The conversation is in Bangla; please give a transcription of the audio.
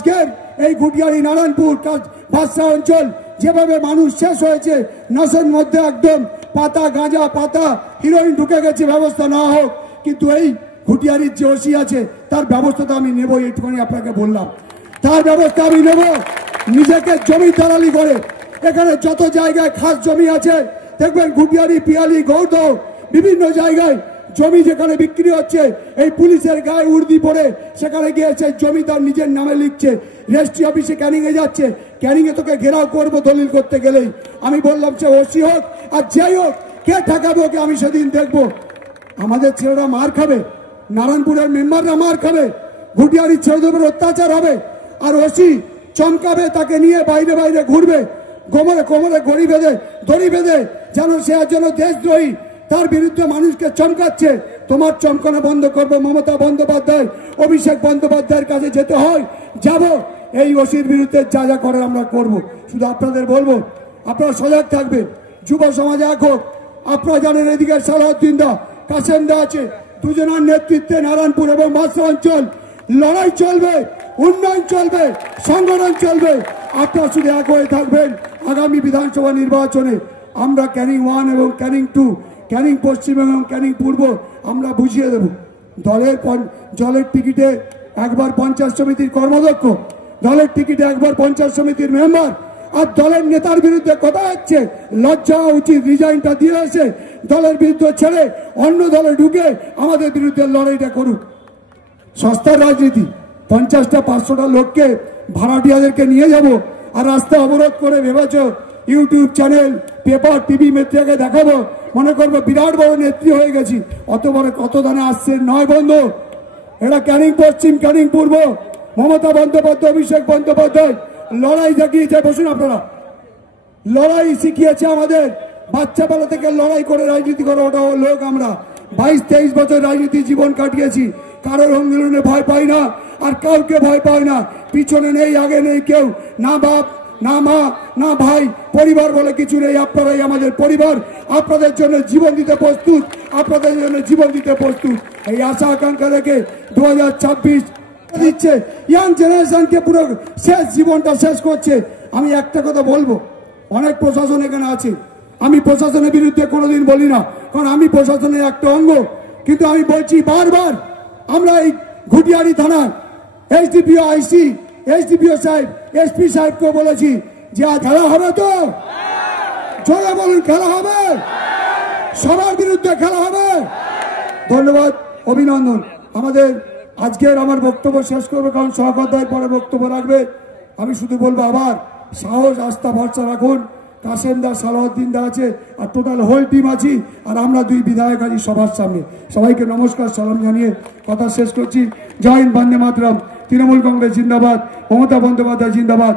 আজকের এই ঘুটিয়ারি নারায়ণপুর ভাষা অঞ্চল যেভাবে মানুষ শেষ হয়েছে, নশের মধ্যে একদম পাতা গাঁজা পাতা হিরোইন ঢুকে গেছে, ব্যবস্থা না হোক। কিন্তু এই ঘুটিয়ারির যে ওসি আছে তার ব্যবস্থাটা আমি নেব, এইটুখানি আপনাকে বললাম, তার ব্যবস্থা আমি নেব। নিজেকে জমি দালালি করে এখানে যত জায়গায় খাস জমি আছে দেখবেন, ঘুটিয়ারি পিয়ালি গৌদ বিভিন্ন জায়গায় জমি যেখানে বিক্রি হচ্ছে, এই পুলিশের গায়ে উর্দি পড়ে সেখানে গিয়েছে জমি তার নিজের নামে লিখছে, রেজিস্ট্রি অফিসে ক্যানিং এ যাচ্ছে, ক্যানিং এ তোকে ঘেরাও করবো দলিল করতে গেলেই। আমি বললাম সে ওসি হোক আর যাই হোক, কে ঠেকাবে ওকে আমি সেদিন দেখবো। আমাদের ছেলেরা মার খাবে, নারায়ণপুরের মেম্বাররা মার খাবে, ঘুটিয়ারির ছেলেদের অত্যাচার হবে, আর ওসি চমকাবে, তাকে নিয়ে বাইরে বাইরে ঘুরবে, কোমরে কোমরে দড়ি বেঁধে যেন সে যেন দেশদ্রোহী, তার বিরুদ্ধে মানুষকে চমকাচ্ছে। তোমার চমকানো বন্ধ করবো। মমতা বন্দ্যোপাধ্যায়, অভিষেক বন্দ্যোপাধ্যায়ের কাছে যেতে হয়, যাব। এই ওসির বিরুদ্ধে যা যা করে আমরা করব। শুধু আপনাদের বলবো, আপনারা সজাগ থাকবেন। যুব সমাজ এক হোক। আপনারা জানেন এদিকে সালাউদ্দিন দা, কাসেম দা আছে, দুজনের নেতৃত্বে নারায়ণপুর এবং মাসা অঞ্চল লড়াই চলবে, উন্নয়ন চলবে, সংগঠন চলবে। আপনারা শুধু এক হয়ে থাকবেন। আগামী বিধানসভা নির্বাচনে আমরা ক্যানিং 1 এবং ক্যানিং 2, ক্যানিং পশ্চিম এবং ক্যানিং পূর্ব আমরা বুঝিয়ে দেব। দলের টিকিটে একবার পঞ্চায়েত সমিতির কর্মদক্ষ, দলের টিকিটে একবার পঞ্চায়েত সমিতির মেম্বার, আর দলের নেতার বিরুদ্ধে কথা হচ্ছে, লজ্জা উচিত। রিজাইনটা দিয়ে এসে দলের বিরুদ্ধে ছেড়ে অন্য দলে ঢুকে আমাদের বিরুদ্ধে লড়াইটা করুক। সস্তার রাজনীতি, 50টা 500টা লোককে ভাড়াটিয়াদেরকে নিয়ে যাব আর রাস্তা অবরোধ করে ভেবেছ ইউটিউব চ্যানেল, পেপার, টিভি মেট্রিয়াকে দেখাবো, মনে করবো বিরাট বড় নেত্রী হয়ে গেছি। অত বড় কত দানে আসছে নয় বন্ধু। এরা ক্যানিং পশ্চিম, ক্যানিং পূর্ব, মমতা বন্দ্যোপাধ্যায়, অভিষেক বন্দ্যোপাধ্যায় লড়াই দেখিয়েছে। বসুন আপনারা, লড়াই শিখিয়েছে আমাদের। বাচ্চাবেলা থেকে লড়াই করে রাজনীতি করে ওটা লোক আমরা। 22-23 বছর রাজনীতি জীবন কাটিয়েছি। কারোর আন্দোলনে ভয় পাই না, আর কাউকে ভয় পাই না। পিছনে নেই, আগে নেই কেউ, না বাপ না মা না ভাই, পরিবার বলে কিছু নেই। আপনারাই আমাদের পরিবার। আপনাদের জন্য জীবন দিতে প্রস্তুত, আপনাদের জন্য জীবন দিতে প্রস্তুত। এই আশা আকাঙ্ক্ষা রেখে 2026 দিচ্ছে, ইয়াং জেনারেশনকে পুরো শেষ জীবনটা শেষ করছে। আমি একটা কথা বলবো, অনেক প্রশাসন এখানে আছে, আমি প্রশাসনের বিরুদ্ধে কোনোদিন বলি না, কারণ আমি প্রশাসনের একটা অঙ্গ। কিন্তু আমি বলছি বারবার, আমরা এই ঘুটিয়ারি থানা এসডিপিও, আইসি, এসডিপিও সাহেব, এসপি সাহেবকে বলেছি যে আজ খেলা হবে তো, জোরে বলুন, খেলা হবে, সবার বিরুদ্ধে খেলা হবে। ধন্যবাদ, অভিনন্দন। আমাদের আজকের আমার বক্তব্য শেষ করবো, কারণ সহকর্তায় পরে বক্তব্য রাখবে। আমি শুধু বলবো, আবার সাহস, আস্থা, ভরসা রাখুন। কাসেম দা, সালাউদ্দিন দা আছে, আর টোটাল হোল টিম আছি, আর আমরা 2 বিধায়ক আছি সবার সামনে। সবাইকে নমস্কার, সালাম জানিয়ে কথা শেষ করছি। জয় হিন্দ, বন্দে মাতরম। তৃণমূল কংগ্রেস জিন্দাবাদ, মমতা বন্দ্যোপাধ্যায় জিন্দাবাদ।